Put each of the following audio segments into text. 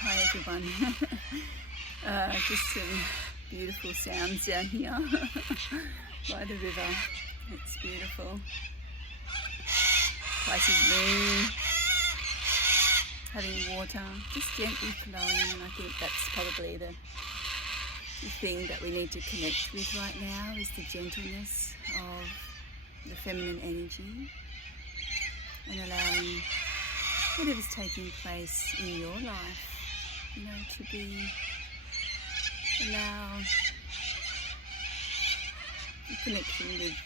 Hi everyone. Just some beautiful sounds down here by the river. It's beautiful. Pisces moon, having water just gently flowing, and I think that's probably the thing that we need to connect with right now is the gentleness of the feminine energy and allowing whatever's taking place in your life, to allow the connection with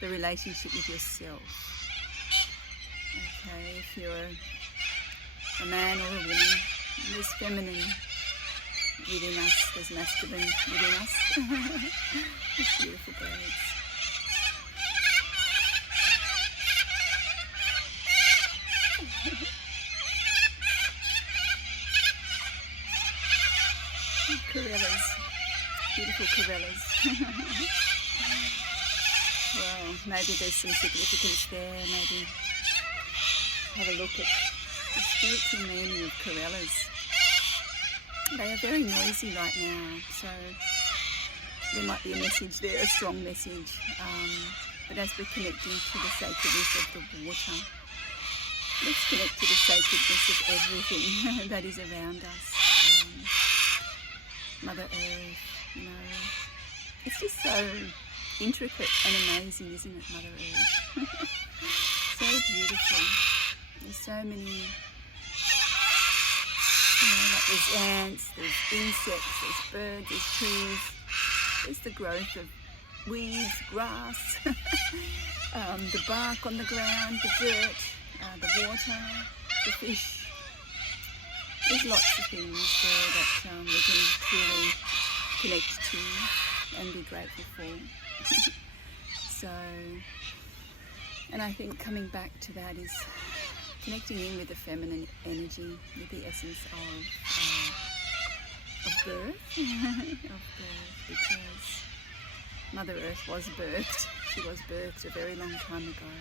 the relationship with yourself. Okay, if you're a man or a woman, there's feminine within us, there's masculine within us. It's beautiful birds. Corelllas, beautiful corelllas. Well, maybe there's some significance there. Maybe have a look at the spiritual meaning of corellas. They are very noisy right now, so there might be a message there, a strong message. But as we're connecting to the sacredness of the water, let's connect to the sacredness of everything that is around us. Mother Earth, it's just so intricate and amazing, isn't it, Mother Earth? So beautiful. There's so many, like there's ants, there's insects, there's birds, there's trees, there's the growth of weeds, grass, the bark on the ground, the dirt, the water, the fish. There's lots of things there that we can truly connect to and be grateful for. So, and I think coming back to that is connecting in with the feminine energy, with the essence of birth, because Mother Earth was birthed. She was birthed a very long time ago.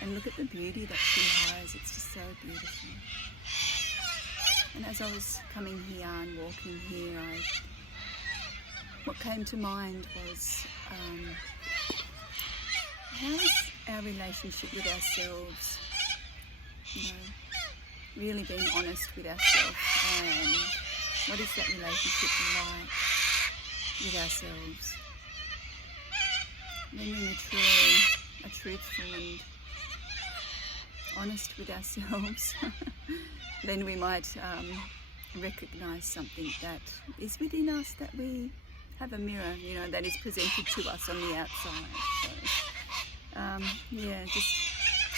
And look at the beauty that she has. It's just so beautiful. And as I was coming here and walking here, what came to mind was how's our relationship with ourselves, really being honest with ourselves, and what is that relationship like with ourselves? When we truly are truthful and honest with ourselves, then we might recognise something that is within us, that we have a mirror, that is presented to us on the outside. So, just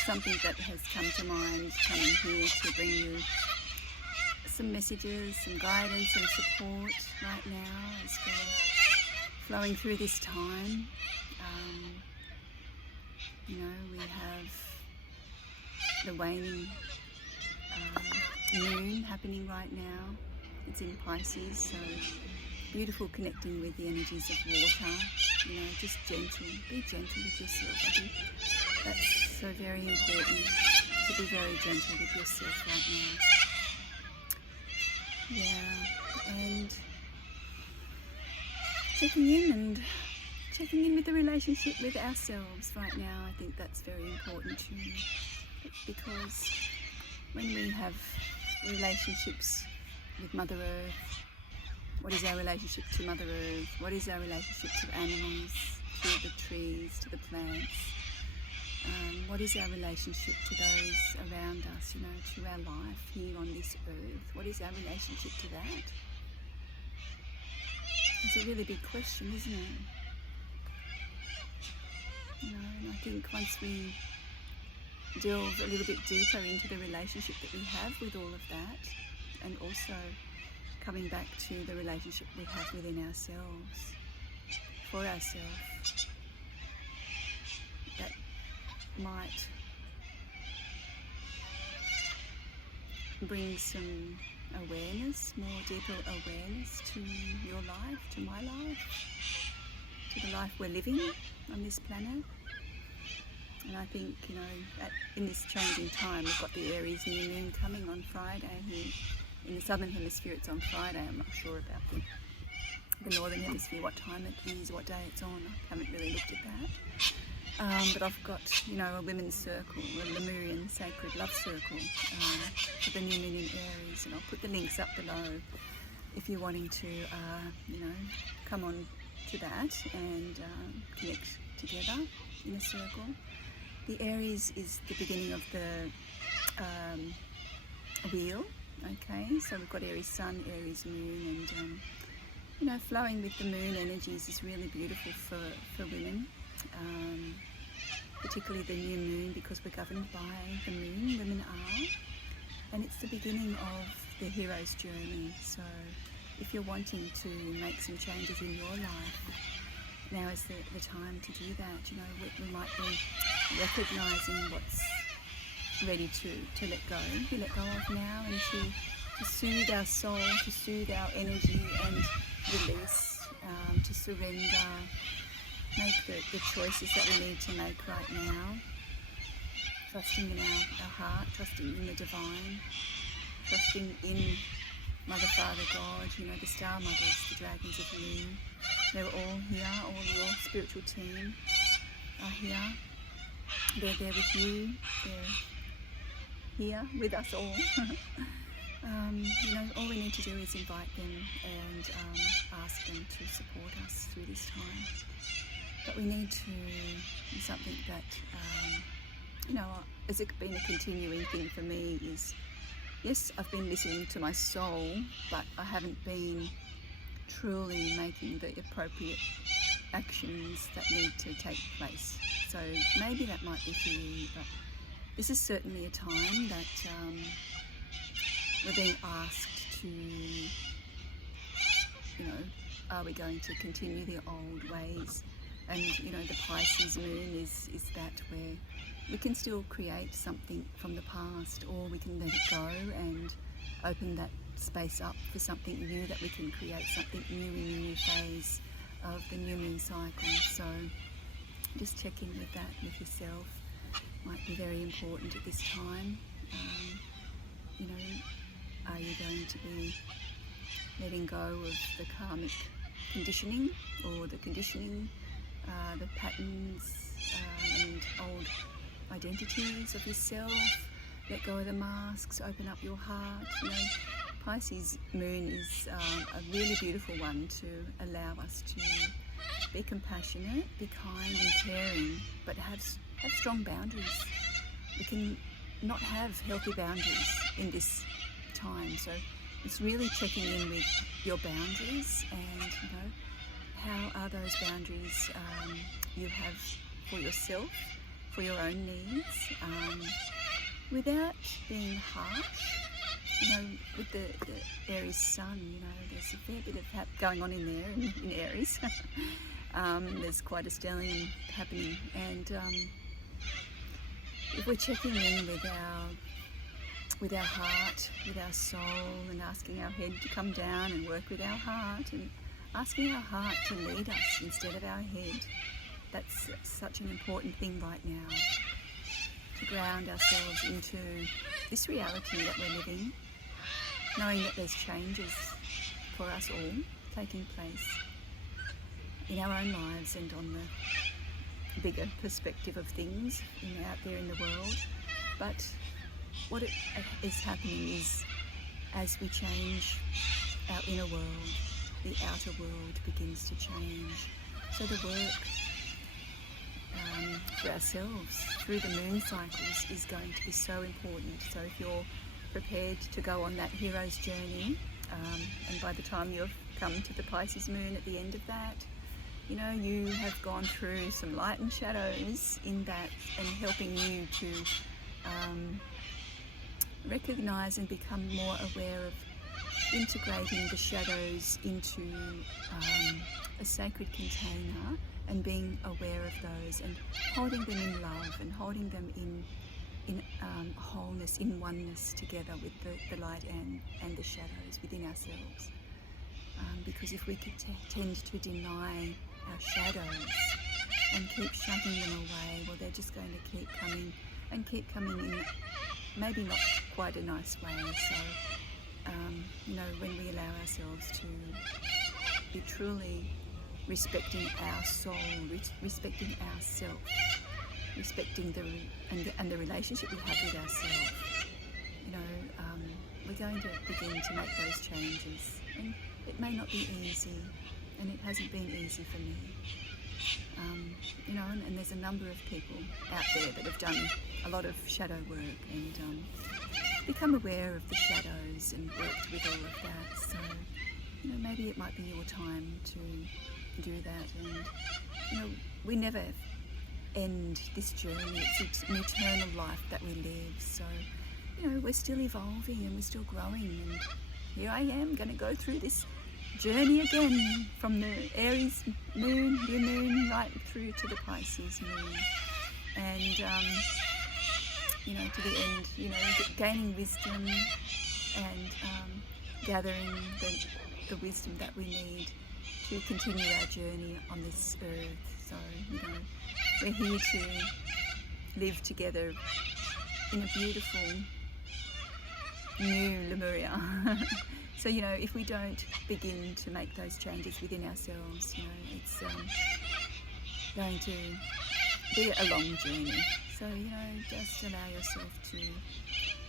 something that has come to mind, coming here to bring you some messages, some guidance, some support right now as we're flowing through this time. We have the waning moon happening right now. It's in Pisces, so beautiful, connecting with the energies of water. Just gentle, be gentle with yourself. I think that's so very important, to be very gentle with yourself right now. And checking in with the relationship with ourselves right now. I think that's very important too, because when we have relationships with Mother Earth, what is our relationship to Mother Earth? What is our relationship to animals, to the trees, to the plants? What is our relationship to those around us, to our life here on this earth? What is our relationship to that? It's a really big question, isn't it? And I think once we delve a little bit deeper into the relationship that we have with all of that, and also coming back to the relationship we have within ourselves, for ourselves, that might bring some awareness, more deeper awareness to your life, to my life, to the life we're living on this planet. And I think, in this changing time, we've got the Aries new moon coming on Friday here in the southern hemisphere it's on Friday. I'm not sure about the northern hemisphere, what time it is, what day it's on. I haven't really looked at that. But I've got, you know, a women's circle, a Lemurian sacred love circle for the new moon in Aries, and I'll put the links up below if you're wanting to, you know, come on to that and connect together in a circle. The Aries is the beginning of the wheel, okay? So we've got Aries Sun, Aries Moon, and you know, flowing with the moon energies is really beautiful for women, particularly the new moon, because we're governed by the moon, women are, and it's the beginning of the hero's journey. So if you're wanting to make some changes in your life, now is the time to do that. You know, we might be recognising what's ready to let go, be let go of now, and to soothe our soul, to soothe our energy and release, to surrender, make the choices that we need to make right now, trusting in our heart, trusting in the divine, trusting in Mother, Father, God, you know, the Star Mothers, the dragons of the moon. They're all here, all your spiritual team are here. They're there with you, they're here with us all. You know, all we need to do is invite them and ask them to support us through this time. But we need to, something that, you know, has been a continuing thing for me is, yes, I've been listening to my soul, but I haven't been truly making the appropriate actions that need to take place. So maybe that might be for you, but this is certainly a time that we're being asked to, you know, are we going to continue the old ways? And, you know, the Pisces moon is that where we can still create something from the past, or we can let it go and open that space up for something new, that we can create something new in the new phase of the new moon cycle. So just check in with that with yourself. Might be very important at this time. You know, are you going to be letting go of the karmic conditioning, or the conditioning, the patterns and old identities of yourself? Let go of the masks, open up your heart. You know, Pisces moon is a really beautiful one to allow us to be compassionate, be kind and caring, but have strong boundaries. We can not have healthy boundaries in this time, so it's really checking in with your boundaries and, you know, how are those boundaries you have for yourself, for your own needs, without being harsh. You know, with the Aries sun, you know, there's a fair bit of going on in there, in Aries. There's quite a stellium happening, and if we're checking in with our heart, with our soul, and asking our head to come down and work with our heart, and asking our heart to lead us instead of our head, that's such an important thing right now, to ground ourselves into this reality that we're living, knowing that there's changes for us all taking place in our own lives and on the bigger perspective of things out there in the world. But what is happening is, as we change our inner world, the outer world begins to change. So the work for ourselves through the moon cycles is going to be so important. So if you're prepared to go on that hero's journey, and by the time you've come to the Pisces moon at the end of that, you know, you have gone through some light and shadows in that, and helping you to recognize and become more aware of integrating the shadows into a sacred container, and being aware of those and holding them in love and holding them in wholeness, in oneness together with the light and the shadows within ourselves. Because if we could tend to deny our shadows and keep shunting them away, well, they're just going to keep coming in maybe not quite a nice way. So you know, when we allow ourselves to be truly respecting our soul, respecting ourself, respecting the relationship we have with ourselves, you know, we're going to begin to make those changes. And it may not be easy, and it hasn't been easy for me. You know, and there's a number of people out there that have done a lot of shadow work and become aware of the shadows and worked with all of that. So, you know, maybe it might be your time to do that. And, you know, we never end this journey. It's an eternal life that we live. So, you know, we're still evolving and we're still growing. And here I am going to go through this journey again from the Aries moon, new moon, right through to the Pisces moon. And, you know, to the end, you know, gaining wisdom and gathering the wisdom that we need to continue our journey on this earth. So, you know, we're here to live together in a beautiful new Lemuria. So, you know, if we don't begin to make those changes within ourselves, you know, it's going to be a long journey. So, you know, just allow yourself to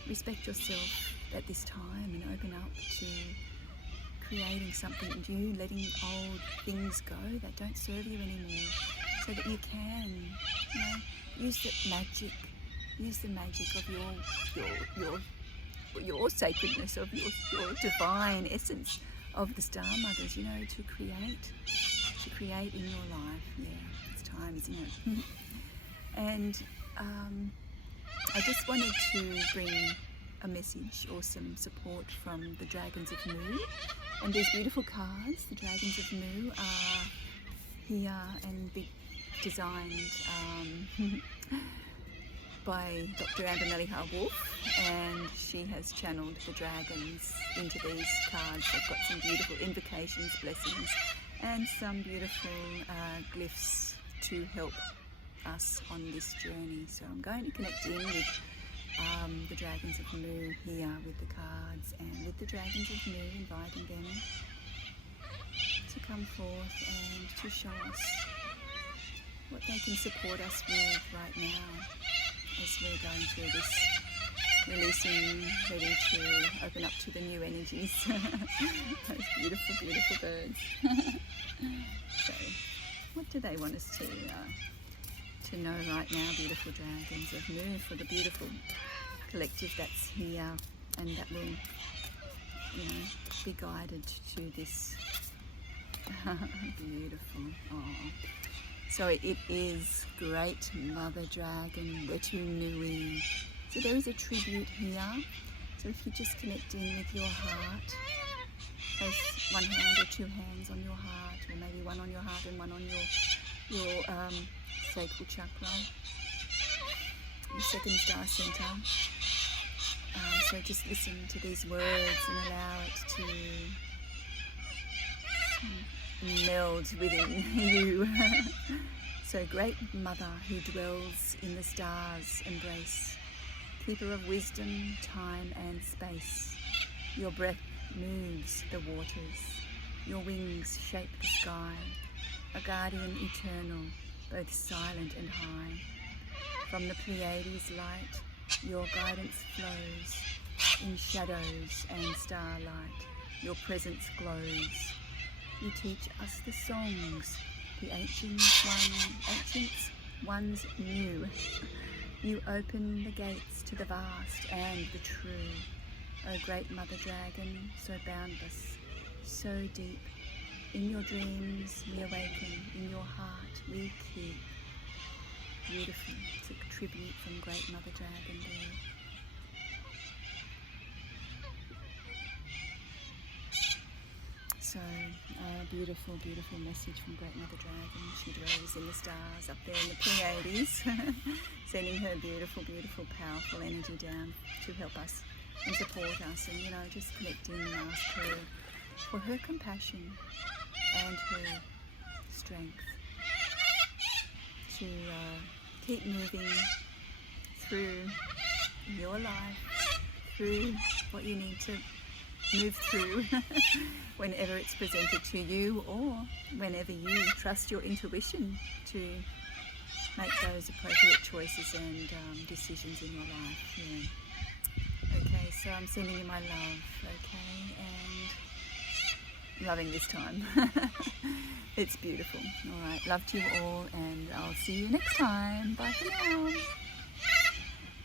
respect yourself at this time and open up to creating something new, letting old things go that don't serve you anymore, so that you can, you know, use the magic of your sacredness, of your divine essence of the Star Mothers, you know, to create in your life. Yeah, it's time, isn't it? And I just wanted to bring a message or some support from the Dragons of Mu. And these beautiful cards, the Dragons of Mu, are here and designed by Dr Amber Mele'ha Wolf, and she has channeled the dragons into these cards. They've got some beautiful invocations, blessings, and some beautiful glyphs to help us on this journey. So I'm going to connect in with the Dragons of Mu here with the cards, and with the Dragons of Mu, inviting them to come forth and to show us what they can support us with right now as we're going through this releasing, ready to open up to the new energies. Those beautiful, beautiful birds. So, what do they want us to know right now, beautiful Dragons of Mu, for the beautiful collective that's here and that will, you know, be guided to this beautiful. Oh. So it is Great Mother Dragon, Wetu Nui. So there is a tribute here. So if you just connect in with your heart, place one hand or two hands on your heart, or maybe one on your heart and one on your sacral chakra, the second star center. So just listen to these words and allow it to meld within you. So, Great Mother who dwells in the stars, embrace, keeper of wisdom, time and space. Your breath moves the waters, your wings shape the sky, a guardian eternal, both silent and high. From the Pleiades light, your guidance flows, in shadows and starlight, your presence glows. You teach us the songs, the ancient ones new. You open the gates to the vast and the true. O Great Mother Dragon, so boundless, so deep. In your dreams we awaken, in your heart we keep. Beautiful. It's a tribute from Great Mother Dragon there. So, beautiful, beautiful message from Great Mother Dragon. She dwells in the stars up there in the Pleiades, sending her beautiful, beautiful, powerful energy down to help us and support us, and, you know, just connect in and ask her for her compassion and her strength to keep moving through your life, through what you need to move through whenever it's presented to you, or whenever you trust your intuition to make those appropriate choices and decisions in your life. Yeah. Okay, so I'm sending you my love, okay, and loving this time. It's beautiful. All right, love to you all, and I'll see you next time. Bye for now.